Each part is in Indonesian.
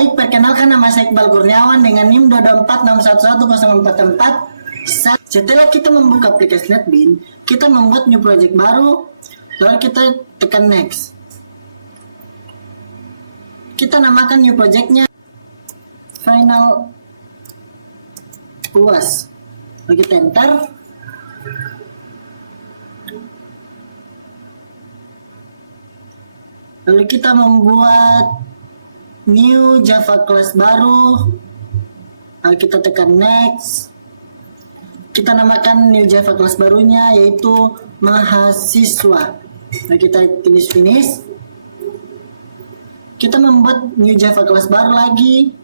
Baik, perkenalkan nama saya Iqbal Kurniawan dengan NIM 224611044. Setelah kita membuka aplikasi NetBeans, kita membuat new project baru, lalu kita tekan next. Kita namakan new projectnya Final UAS. Lalu kita enter. Lalu kita membuat new Java class baru. Lalu kita tekan next. Kita namakan new Java class barunya yaitu mahasiswa. Lalu kita finish. Kita membuat new Java class baru lagi.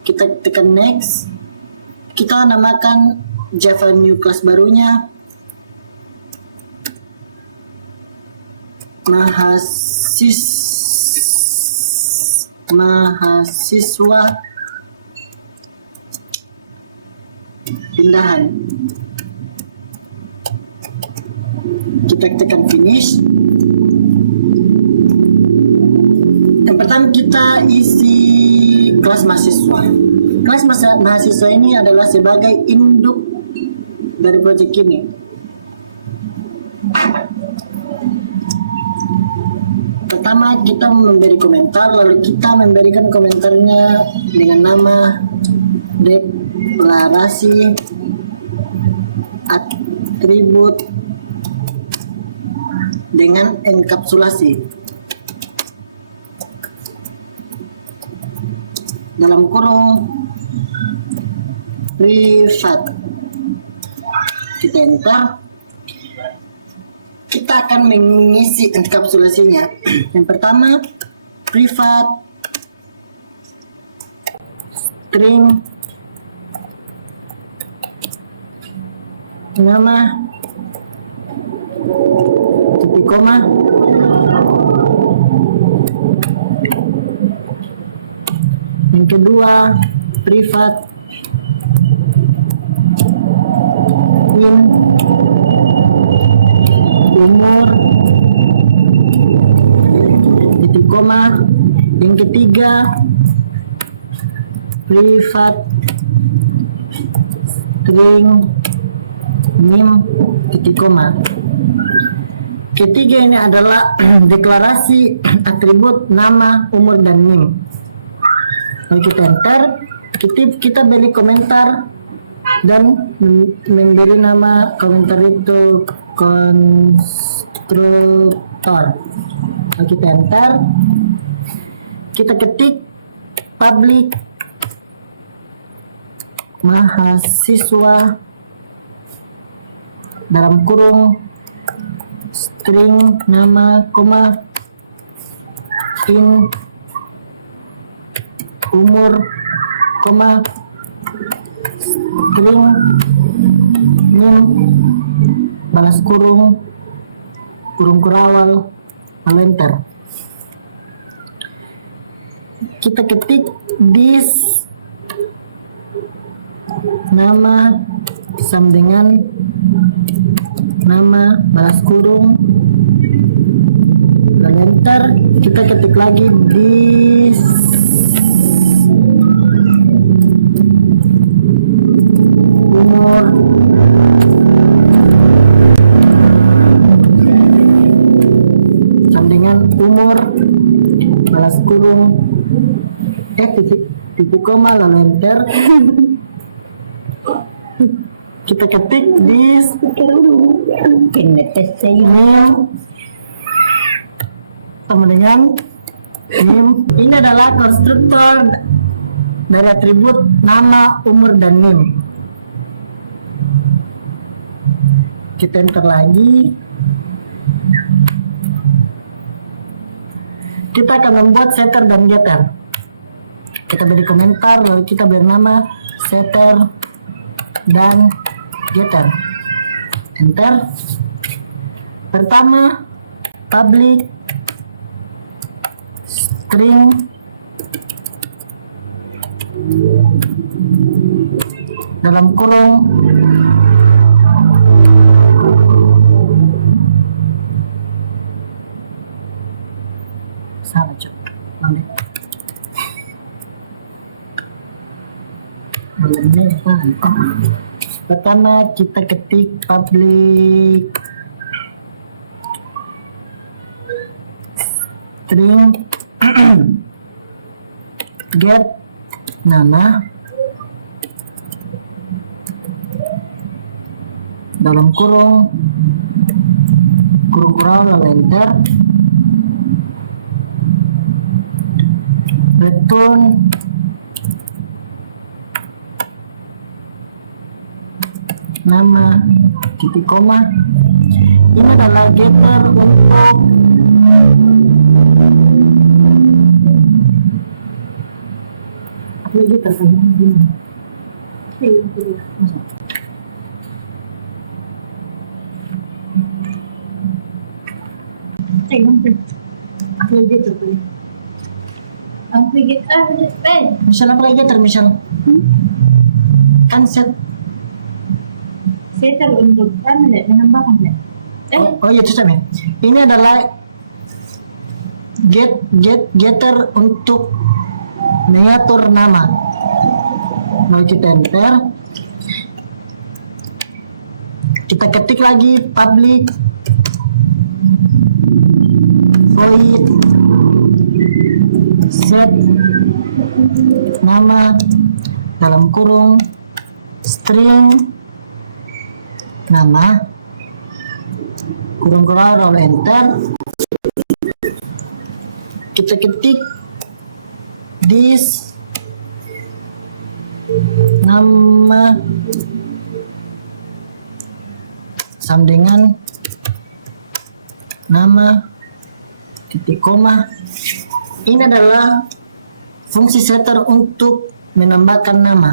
Kita tekan next. Kita namakan Java new class barunya mahasiswa pindahan. Kita tekan finish. Yang pertama kita isi kelas mahasiswa. Kelas mahasiswa ini adalah sebagai induk dari proyek ini. Pertama kita memberi komentar, lalu kita memberikan komentarnya dengan nama deklarasi atribut dengan enkapsulasi dalam kurung privat. Kita enter. Kita akan mengisi enkapsulasinya. Yang pertama, privat string nama titik koma yang kedua, privat in umur titik koma. Yang ketiga, privat string name titik koma. Ketiga ini adalah deklarasi atribut nama, umur, dan NIM. Lalu kita enter. Kita beri komentar dan memberi nama komentar itu konstruktor. Lalu kita enter. Kita ketik public mahasiswa dalam kurung string nama, koma, in umur, koma, string name balas kurung kurawal, lalu enter. Kita ketik this nama sama dengan nama balas kurung, lalu enter. Kita ketik lagi this umur, sama dengan umur balas kurung titik koma, lalu enter. Kita ketik this name sama dengan name. Ini adalah konstruktor dari atribut nama, umur, dan name. Kita enter lagi. Kita akan membuat setter dan getter. Kita beri komentar, lalu kita beri nama setter dan getter. Enter. Pertama, public string dalam kurung salah cok. Pertama kita ketik public string get nama dalam kurung lalu enter, return nama titik koma. Ini adalah getter untuk getter misal apa lagi getter misal kan setter untuk menambahkan oh iya itu sama. Ini adalah getter untuk mengatur nama. Mau kita enter, kita ketik lagi public void set nama dalam kurung string nama kurung lalu enter, kita ketik this nama sama dengan nama titik koma. Ini adalah fungsi setter untuk menambahkan nama.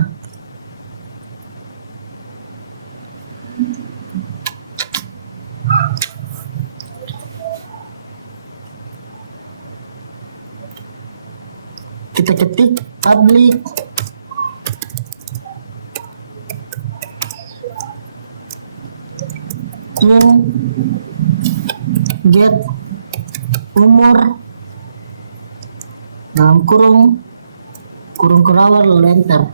Kita ketik public in get umur dalam kurung kerawal lalu enter.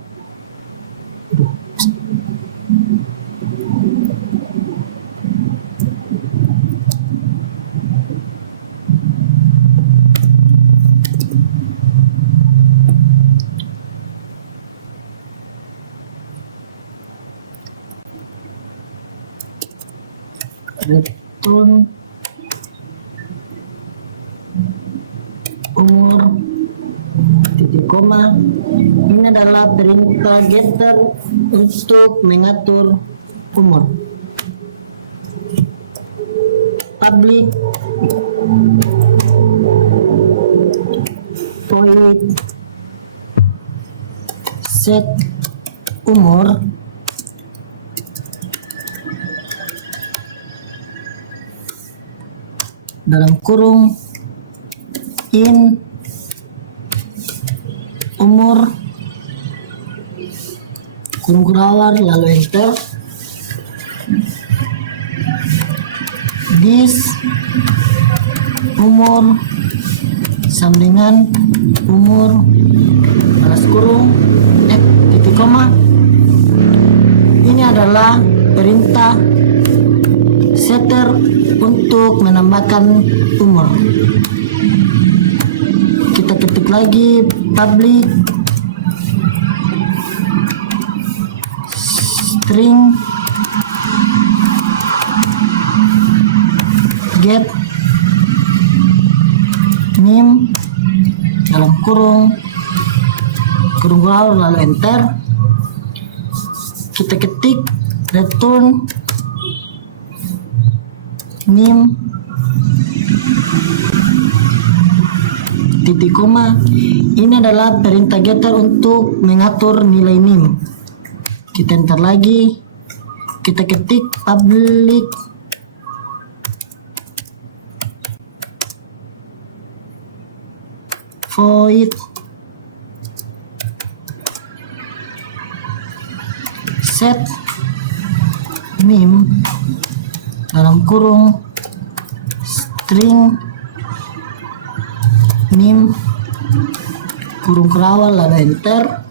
Return umur titik koma. Ini adalah perintah getter untuk mengatur umur. Public void set umur dalam kurung in umur kurung kerawal lalu enter, this umur sama dengan umur balas kurung titik koma. Ini adalah perintah setter untuk menambahkan umur. Kita ketik lagi public string get name dalam kurung lalu enter, kita ketik return name titik koma. Ini adalah perintah getter untuk mengatur nilai name. Kita enter lagi, kita ketik public void set name dalam kurung string name kurung kerawal lalu enter,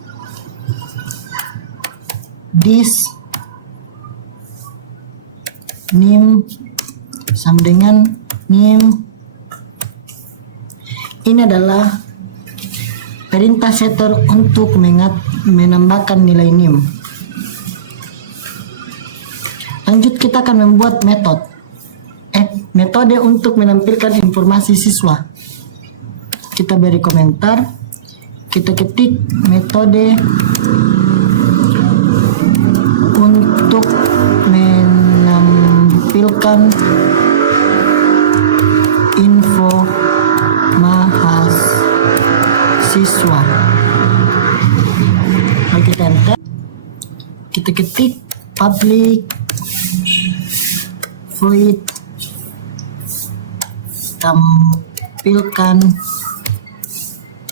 this name sama dengan name. Ini adalah perintah setter untuk menambahkan nilai name. Lanjut, kita akan membuat metode untuk menampilkan informasi siswa. Kita beri komentar, kita ketik metode untuk menampilkan info mahasiswa. Lalu kita enter, kita ketik public void tampilkan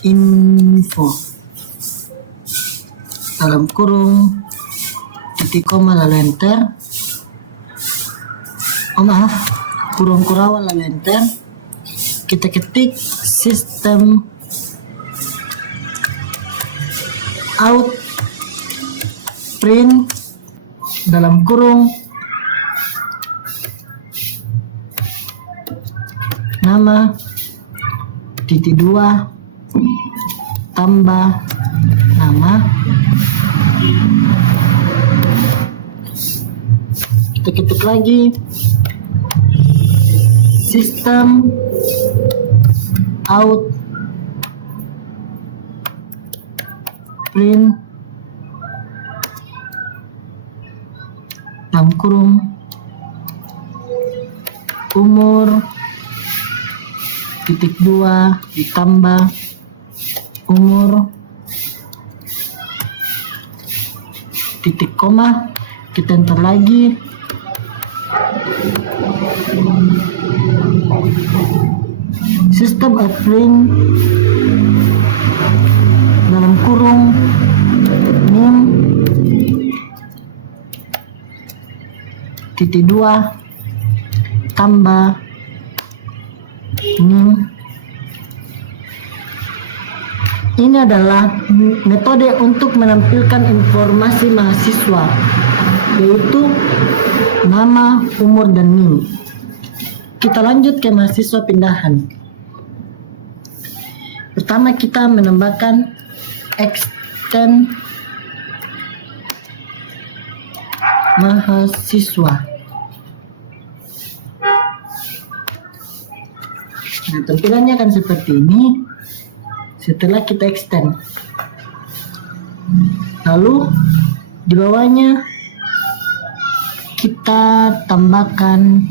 info dalam kurung titik koma lalu enter. Kurung kurawal lalu enter. Kita ketik sistem out print dalam kurung nama titik 2 tambah nama. Kita ketik lagi sistem out print dalam kurung umur titik 2 ditambah umur titik koma. Kita enter lagi. Sistem of print dalam kurung name titik 2 tambah name. Ini adalah metode untuk menampilkan informasi mahasiswa, yaitu nama, umur, dan NIM. Kita lanjut ke mahasiswa pindahan. Pertama, kita menambahkan extend mahasiswa. Nah, tampilannya akan seperti ini setelah kita extend. Lalu di bawahnya kita tambahkan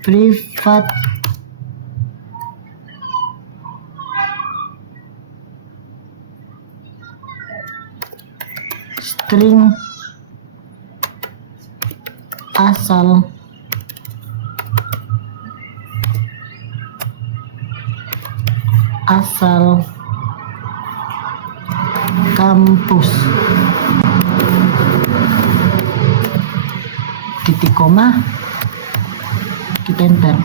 private string asal kampus titik koma, kita enter.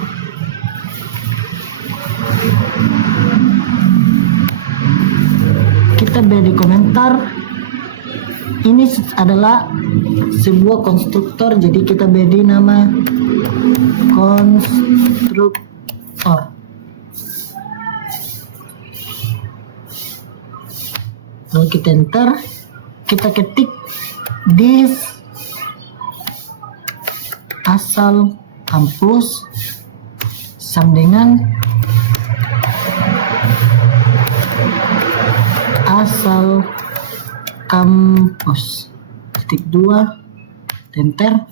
Kita beri komentar. Ini adalah sebuah konstruktor, jadi kita beri nama konstruktor. Lalu kita enter, kita ketik this asal kampus sama dengan asal kampus titik 2, enter.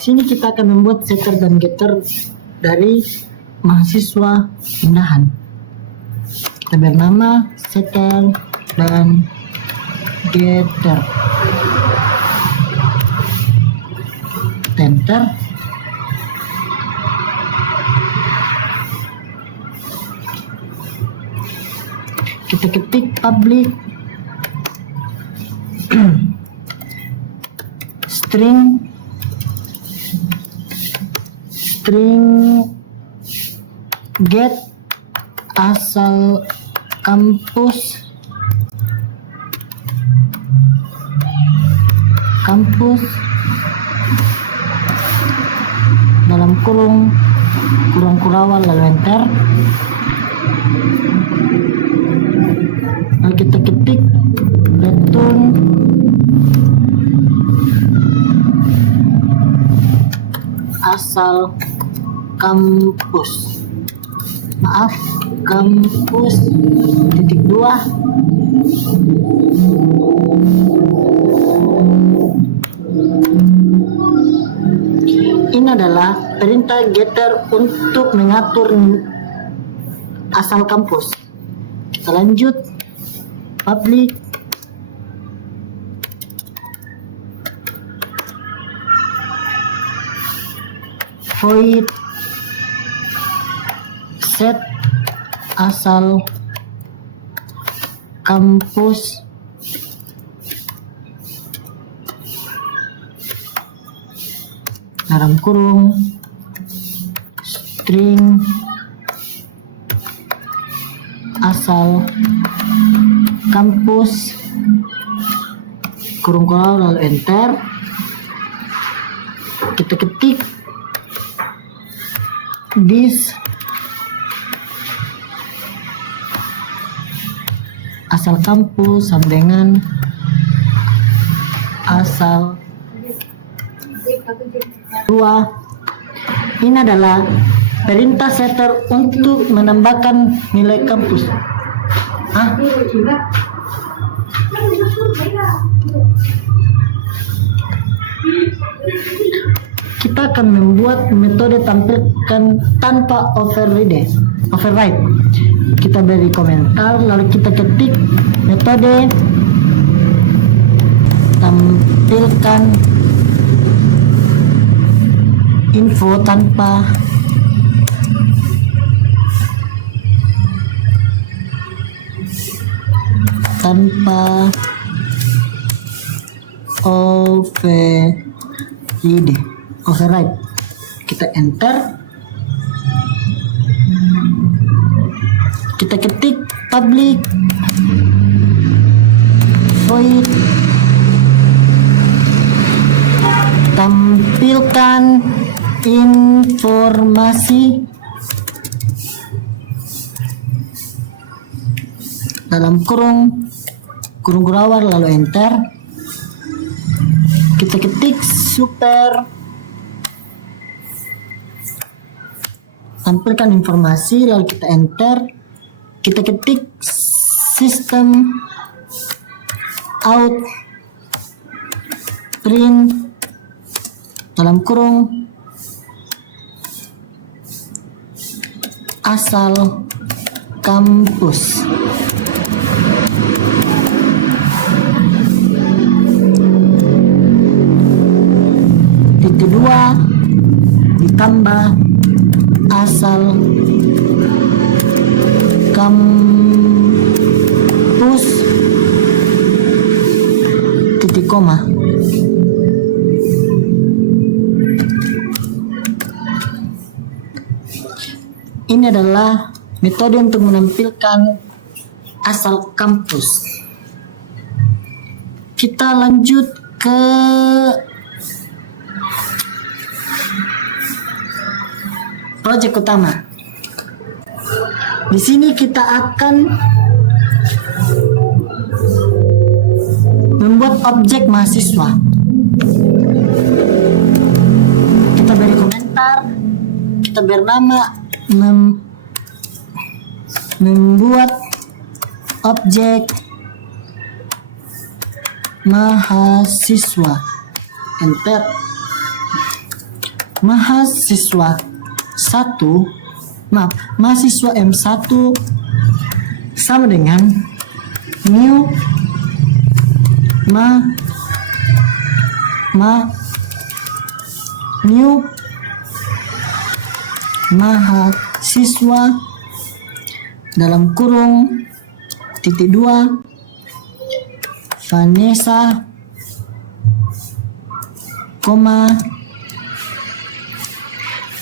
Di sini kita akan membuat setter dan getter dari mahasiswa pindahan. Kita bernama setter dan getter. Enter. Kita kita ketik public string get asal kampus dalam kurung kurawal lalu enter. Lalu kita ketik return asal kampus, kampus titik 2. Ini adalah perintah getter untuk mengatur asal kampus. Kita lanjut, public void set asal kampus dalam kurung string asal kampus kurung lalu enter. Kita ketik this asal kampus sama dengan asal 2. Ini adalah perintah setter untuk menambahkan nilai kampus. Kita akan membuat metode tampilkan tanpa override. Kita beri komentar, lalu kita ketik metode tampilkan info tanpa override. Kita enter. Kita ketik public void tampilkan informasi dalam kurung kurawal lalu enter. Kita ketik super tampilkan informasi lalu kita enter. Kita ketik system out print dalam kurung asal kampus. Titik 2 ditambah asal kampus titik koma. Ini adalah metode untuk menampilkan asal kampus. Kita lanjut ke project utama. Di sini kita akan membuat objek mahasiswa. Kita beri komentar, kita bernama membuat objek mahasiswa. Enter. Mahasiswa M1 sama dengan new new mahasiswa dalam kurung titik 2 Vanessa, koma,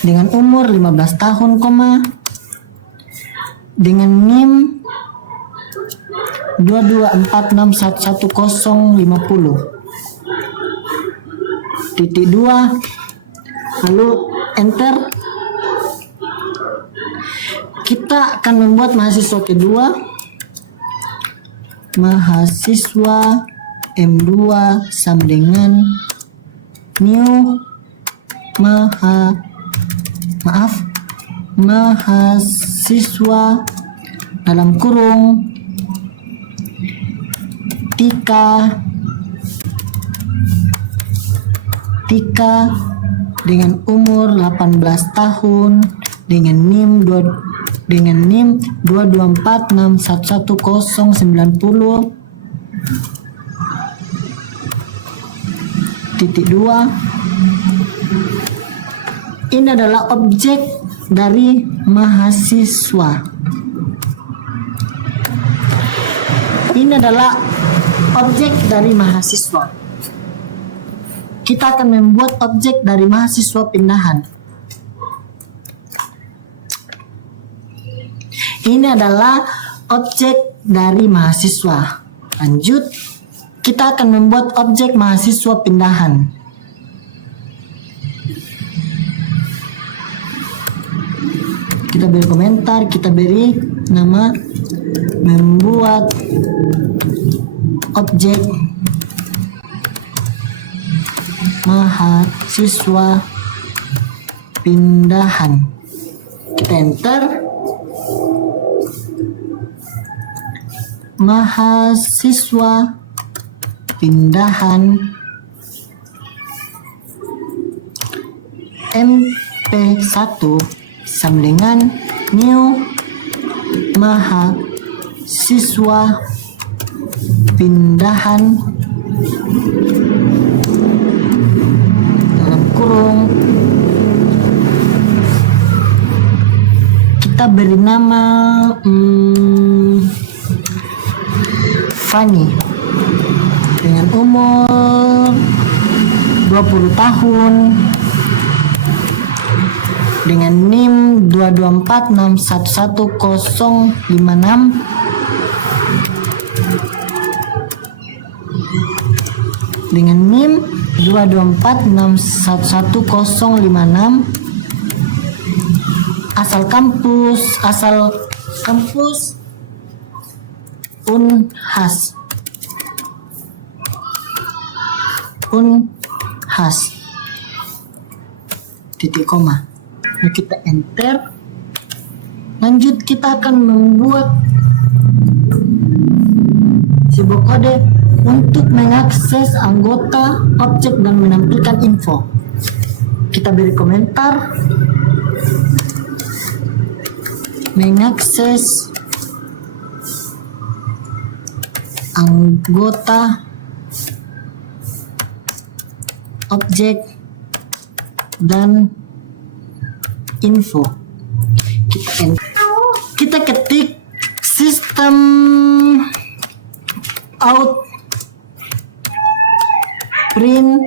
dengan umur 15 tahun, koma, dengan NIM 224611050. Titik 2, lalu enter. Kita akan membuat mahasiswa kedua, mahasiswa M2 sama dengan new mahasiswa dalam kurung Tika dengan umur 18 tahun dengan NIM 224611090. Titik 2, ini adalah objek dari mahasiswa. Ini adalah objek dari mahasiswa. Kita akan membuat objek dari mahasiswa pindahan. Ini adalah objek dari mahasiswa. Lanjut, kita akan membuat objek mahasiswa pindahan. Kita beri komentar, kita beri nama membuat objek mahasiswa pindahan. Kita enter. Mahasiswa pindahan MP1 sama dengan new mahasiswa pindahan dalam kurung kita beri nama Fanny dengan umur 20 tahun dengan NIM 224611056 dengan NIM 224611056. asal kampus Unhas titik koma. Lalu kita enter. Lanjut, kita akan membuat sebuah kode untuk mengakses anggota objek dan menampilkan info. Kita beri komentar mengakses anggota objek dan info. Kita ketik sistem out print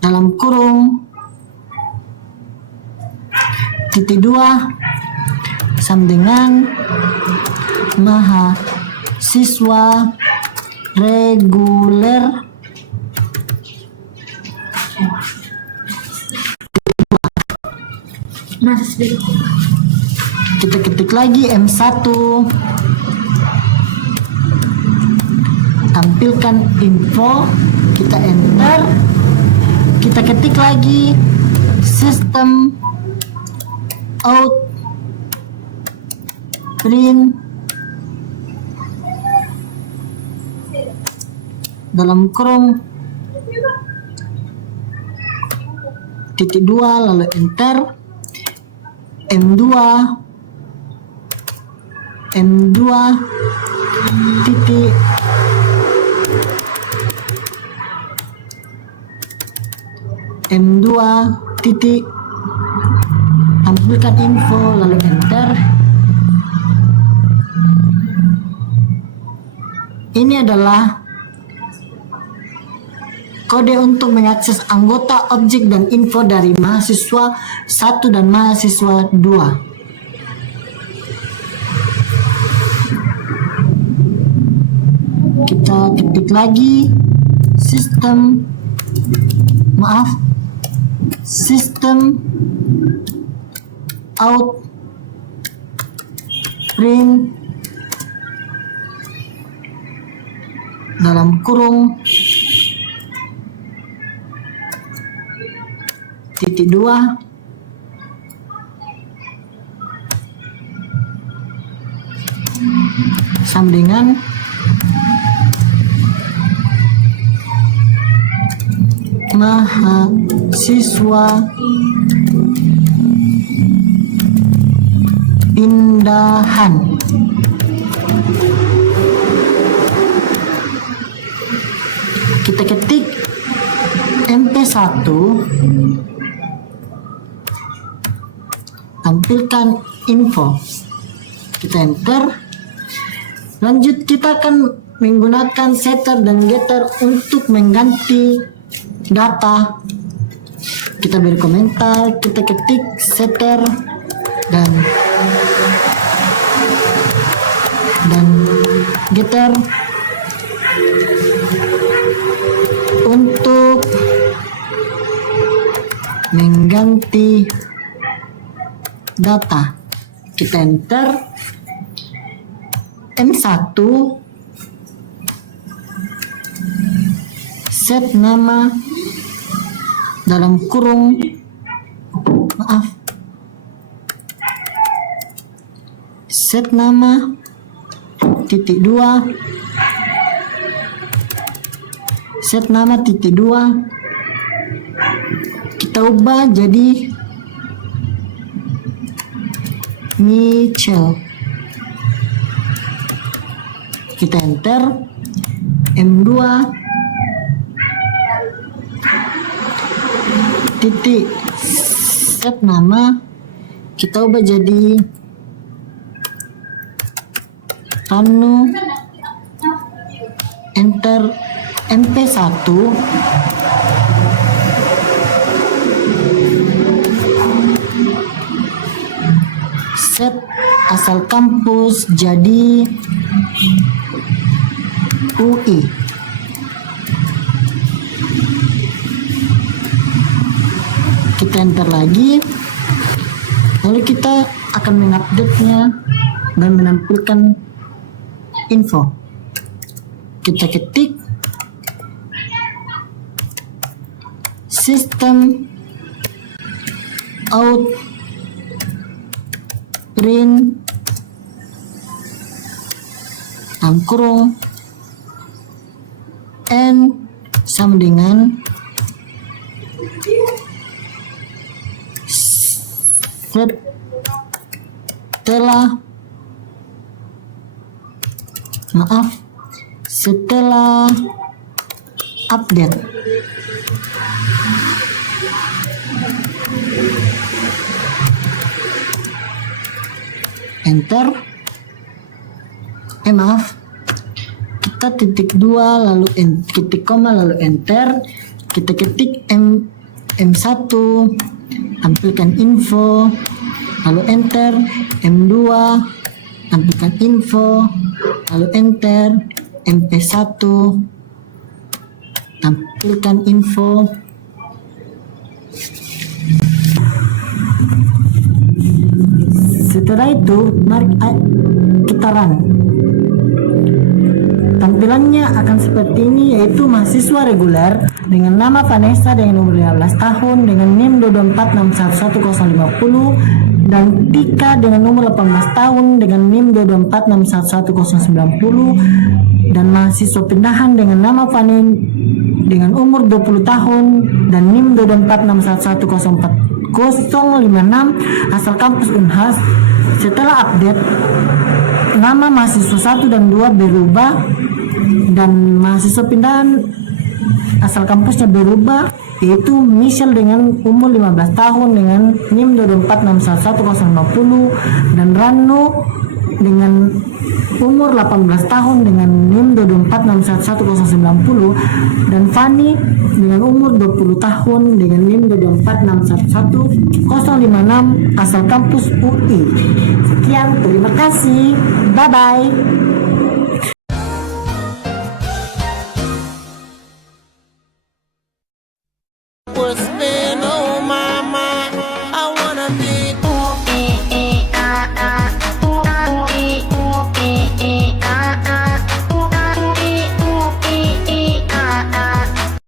dalam kurung titik 2 sama dengan mahasiswa reguler kita ketik lagi M1 tampilkan info, kita enter, kita ketik lagi sistem out print dalam kurung titik 2 lalu enter. M2 titik M2 titik tampilkan info lalu enter. Ini adalah kode untuk mengakses anggota, objek, dan info dari mahasiswa 1 dan mahasiswa 2. Kita ketik lagi sistem out print dalam kurung titik 2 sama dengan mahasiswa pindahan. Kita ketik MP1, tampilkan info, kita enter. Lanjut, kita akan menggunakan setter dan getter untuk mengganti data. Kita beri komentar, kita ketik setter dan getter untuk mengganti data. Kita enter. M1 set nama dalam kurung set nama titik 2 set nama titik 2 kita ubah jadi Michel. Kita enter. M2 titik set nama kita ubah jadi Ranu. Enter. MP1 set asal kampus jadi UI. Kita enter lagi, lalu kita akan mengupdate-nya dan menampilkan info. Kita ketik sistem out print dalam kurung n sama dengan setelah update. Enter. Kita titik 2 lalu titik koma lalu enter. Kita ketik M1, tampilkan info lalu enter. M2, tampilkan info lalu enter. MP1, tampilkan info. Setelah itu mari kita run. Tampilannya akan seperti ini, yaitu mahasiswa reguler dengan nama Vanessa dengan umur 15 tahun dengan NIM 224611050 dan Tika dengan umur 18 tahun dengan NIM 224611090 dan mahasiswa pindahan dengan nama Fani dengan umur 20 tahun dan NIM 22461104056 asal kampus Unhas. Setelah update, nama mahasiswa 1 dan 2 berubah dan mahasiswa pindahan asal kampusnya berubah, yaitu Michelle dengan umur 15 tahun dengan NIM 224611050 dan Ranu dengan umur 18 tahun dengan NIM 224611090, dan Fani dengan umur 20 tahun dengan NIM 246111056 asal kampus UI. Sekian, terima kasih. Bye bye. Was there